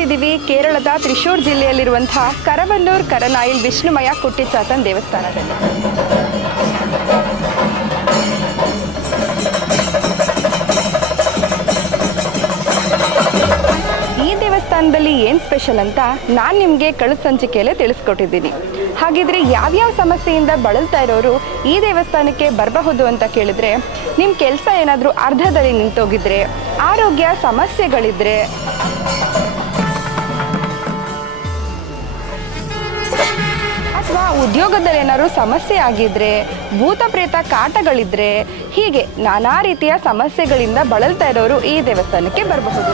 ನಾವಿವತ್ತಿದ್ದೀವಿ ಕೇರಳದ ತ್ರಿಶೂರ್ ಜಿಲ್ಲೆಯಲ್ಲಿರುವಂತಹ ಕರವಲ್ಲೂರ್ ಕರನಾಯಿಲ್ ವಿಷ್ಣುಮಯ ಕುಟ್ಟಿಚಾತನ್ ದೇವಸ್ಥಾನದಲ್ಲಿ. ಈ ದೇವಸ್ಥಾನದಲ್ಲಿ ಏನು ಸ್ಪೆಷಲ್ ಅಂತ ನಾನು ನಿಮಗೆ ಕಳೆದ ಸಂಚಿಕೆಯಲ್ಲೇ ತಿಳಿಸ್ಕೊಟ್ಟಿದ್ದೀನಿ. ಹಾಗಿದ್ರೆ ಯಾವ್ಯಾವ ಸಮಸ್ಯೆಯಿಂದ ಬಳಲ್ತಾ ಇರೋರು ಈ ದೇವಸ್ಥಾನಕ್ಕೆ ಬರಬಹುದು ಅಂತ ಕೇಳಿದ್ರೆ, ನಿಮ್ಮ ಕೆಲಸ ಏನಾದರೂ ಅರ್ಧದಲ್ಲಿ ನಿಂತೋಗಿದ್ರೆ, ಆರೋಗ್ಯ ಸಮಸ್ಯೆಗಳಿದ್ರೆ, ಅಥವಾ ಉದ್ಯೋಗದಲ್ಲಿ ಏನಾದ್ರು ಸಮಸ್ಯೆ ಆಗಿದ್ರೆ, ಭೂತ ಪ್ರೇತ ಕಾಟಗಳಿದ್ರೆ, ಹೀಗೆ ನಾನಾ ರೀತಿಯ ಸಮಸ್ಯೆಗಳಿಂದ ಬಳಲ್ತಾ ಇರೋರು ಈ ದೇವಸ್ಥಾನಕ್ಕೆ ಬರಬಹುದು.